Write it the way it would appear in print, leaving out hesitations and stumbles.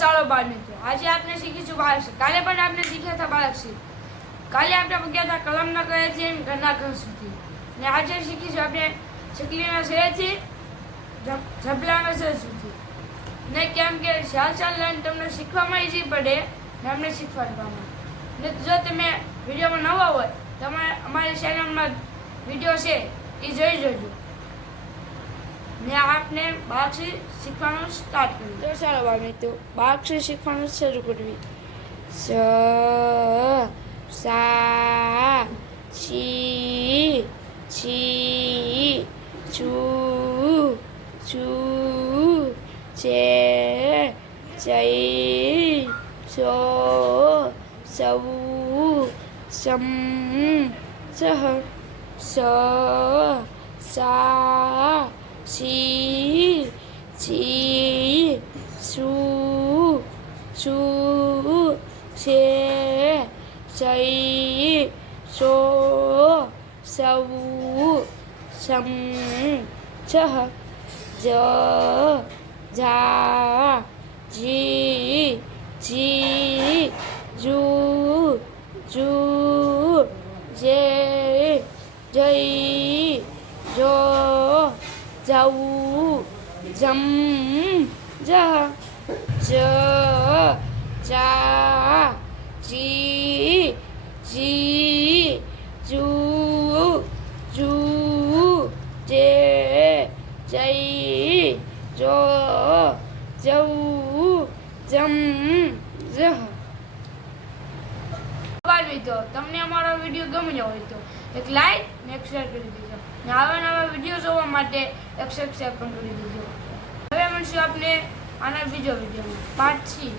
ચાલો બાળ મિત્રો, આજે આપણે શીખીશું બાળક. કાલે પણ આપણે શીખ્યા હતા બાળક. કાલે આપણે ગયા હતા કલમના કયાથી ઘરના ઘર સુધી, ને આજે શીખીશું આપણે ચકલીના શહેરથી ઝબલાના શહેર સુધી. ને કેમ કે ચાલ લાઈન તમને શીખવામાં ઈઝી પડે ને અમને શીખવાડવામાં. ને જો તમે વિડીયોમાં નવા હોય તમે અમારી ચેનલમાં વિડીયો છે એ જોઈ જોજો. ને આપને બાળકથી શીખવાનું સ્ટાર્ટ કર્યું. તો ચાલો બાળ મિત્રો, બાળકથી શીખવાનું શરૂ કરવી. સ સા છી છી ચૂ ચૂ ચે ચઈ સો સૌ સમ સહ સ સા છી છી સુ સુ છે ચઈ સો સૌ સમ છ જ ઝા જી જી જુ જુ જે જઈ જો જઉ જમ જ જ જા જી જી જુ જુ જે જઈ જો જઉ જમ જ. તો તમને અમારો વિડીયો ગમ્યો હોય તો એક લાઈક ને એક શેર કરી દેજો, ને આવા નવા વિડીયો જોવા માટે એક સબસ્ક્રાઇબ પણ કરી દેજો. હવે મળશું આપણે આના બીજો વિડીયોમાં પાર્ટ 3.